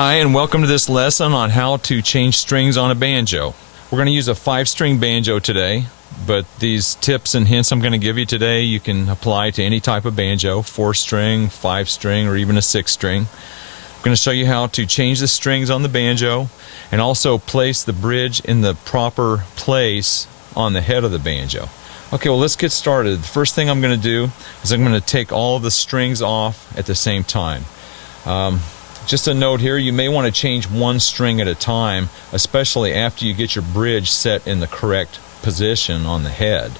Hi, and welcome to this lesson on how to change strings on a banjo. We're going to use a 5-string banjo today, but these tips and hints I'm going to give you today you can apply to any type of banjo, 4-string, 5-string, or even a 6-string. I'm going to show you how to change the strings on the banjo and also place the bridge in the proper place on the head of the banjo. Okay, well, let's get started. The first thing I'm going to do is I'm going to take all of the strings off at the same time. Just a note here, you may want to change one string at a time, especially after you get your bridge set in the correct position on the head.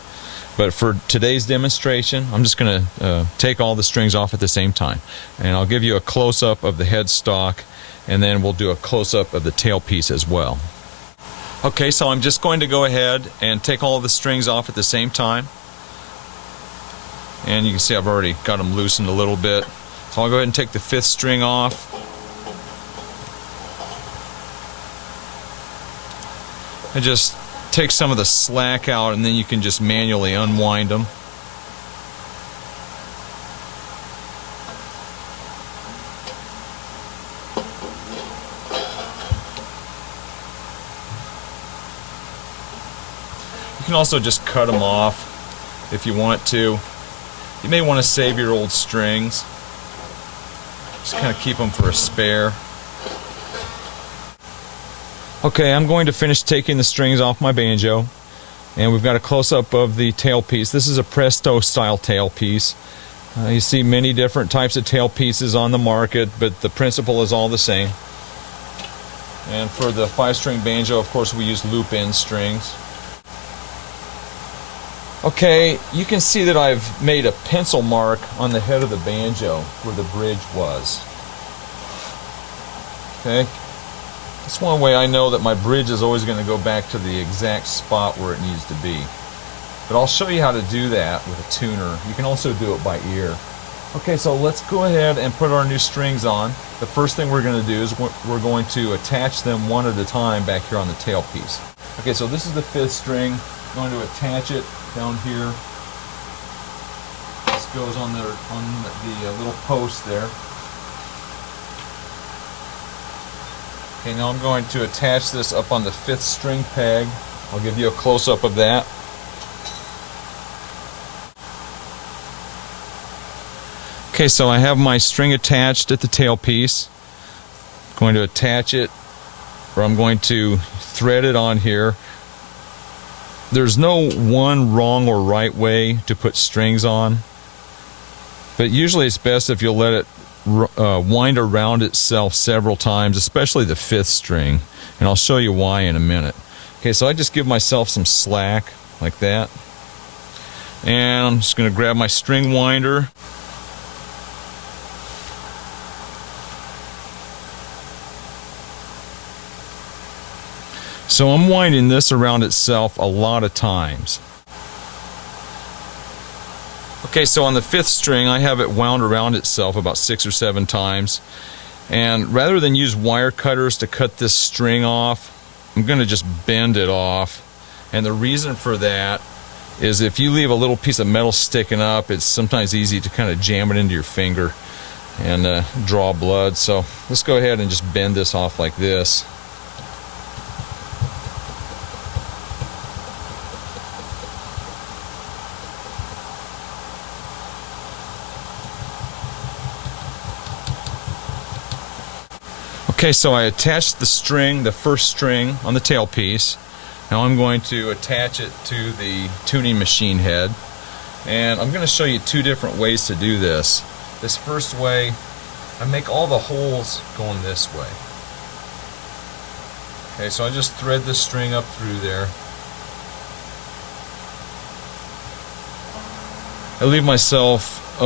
But for today's demonstration, I'm just going to take all the strings off at the same time. And I'll give you a close-up of the headstock, and then we'll do a close-up of the tailpiece as well. Okay, so I'm just going to go ahead and take all of the strings off at the same time. And you can see I've already got them loosened a little bit. So I'll go ahead and take the 5th string off. And just take some of the slack out, and then you can just manually unwind them. You can also just cut them off if you want to. You may want to save your old strings. Just kind of keep them for a spare. Okay, I'm going to finish taking the strings off my banjo, and we've got a close-up of the tailpiece. This is a Presto style tailpiece. You see many different types of tailpieces on the market, but the principle is all the same. And for the 5-string banjo, of course, we use loop-in strings. Okay, you can see that I've made a pencil mark on the head of the banjo where the bridge was. Okay. That's one way I know that my bridge is always going to go back to the exact spot where it needs to be. But I'll show you how to do that with a tuner. You can also do it by ear. Okay, so let's go ahead and put our new strings on. The first thing we're going to do is we're going to attach them one at a time back here on the tailpiece. Okay, so this is the 5th string. I'm going to attach it down here. This goes on the little post there. Okay, now I'm going to attach this up on the 5th string peg. I'll give you a close-up of that. Okay, so I have my string attached at the tailpiece. I'm going to attach it, or I'm going to thread it on here. There's no one wrong or right way to put strings on, but usually it's best if you'll let it wind around itself several times, especially the 5th string, and I'll show you why in a minute. Okay, so I just give myself some slack like that, and I'm just going to grab my string winder. So I'm winding this around itself a lot of times. Okay, so on the 5th string I have it wound around itself about 6 or 7 times, and rather than use wire cutters to cut this string off, I'm going to just bend it off. And the reason for that is if you leave a little piece of metal sticking up, it's sometimes easy to kind of jam it into your finger and draw blood. So let's go ahead and just bend this off like this. Okay, so I attached the string, the 1st string, on the tailpiece. Now I'm going to attach it to the tuning machine head. And I'm going to show you 2 different ways to do this. This first way, I make all the holes going this way. Okay, so I just thread the string up through there. I leave myself,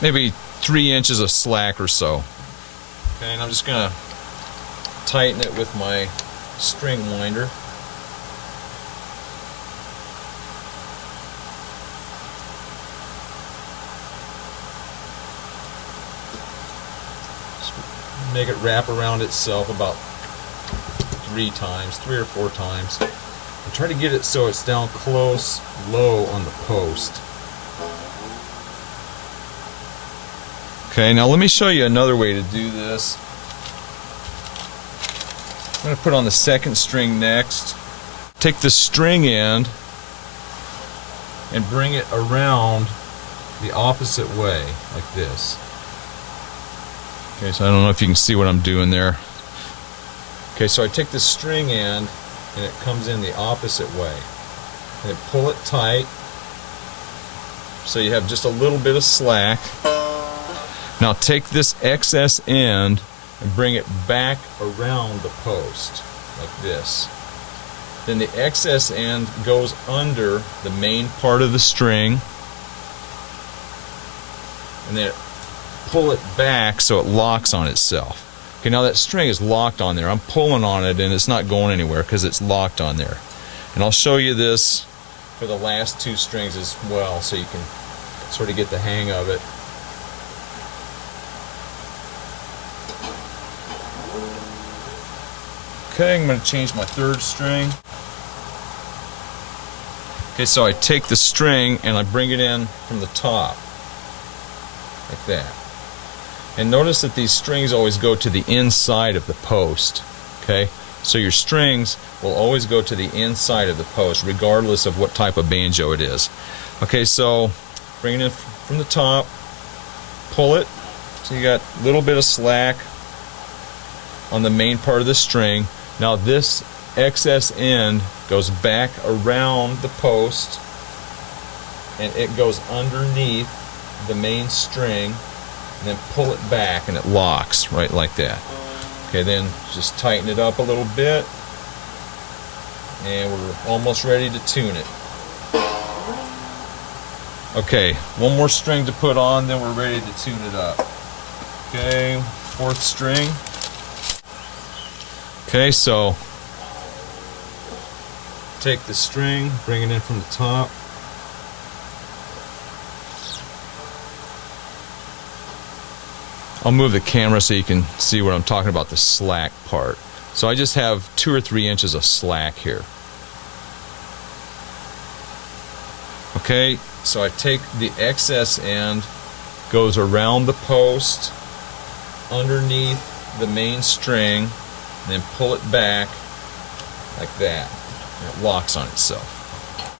maybe 3 inches of slack or so. Okay, and I'm just going to tighten it with my string winder. Just make it wrap around itself about 3 or 4 times. And try to get it so it's down close, low on the post. Okay, now let me show you another way to do this. going to put on the second string next. Take the string end and bring it around the opposite way, like this. Okay, so I don't know if you can see what I'm doing there. Okay, so I take the string end and it comes in the opposite way. And then pull it tight so you have just a little bit of slack. Now take this excess end and bring it back around the post, like this. Then the excess end goes under the main part of the string, and then pull it back so it locks on itself. Okay, now that string is locked on there. I'm pulling on it and it's not going anywhere because it's locked on there. And I'll show you this for the last two strings as well so you can sort of get the hang of it. Okay, I'm going to change my third string. Okay, so I take the string and I bring it in from the top, like that. And notice that these strings always go to the inside of the post. Okay, so your strings will always go to the inside of the post regardless of what type of banjo it is. Okay, so bring it in from the top, pull it, so you got a little bit of slack on the main part of the string. Now this excess end goes back around the post and it goes underneath the main string, and then pull it back and it locks right like that. Okay, then just tighten it up a little bit and we're almost ready to tune it. Okay, one more string to put on, then we're ready to tune it up. Okay, fourth string. Okay, so take the string, bring it in from the top. I'll move the camera so you can see what I'm talking about, the slack part. So I just have 2 or 3 inches of slack here. Okay, so I take the excess end, goes around the post, underneath the main string, and then pull it back like that. And it locks on itself.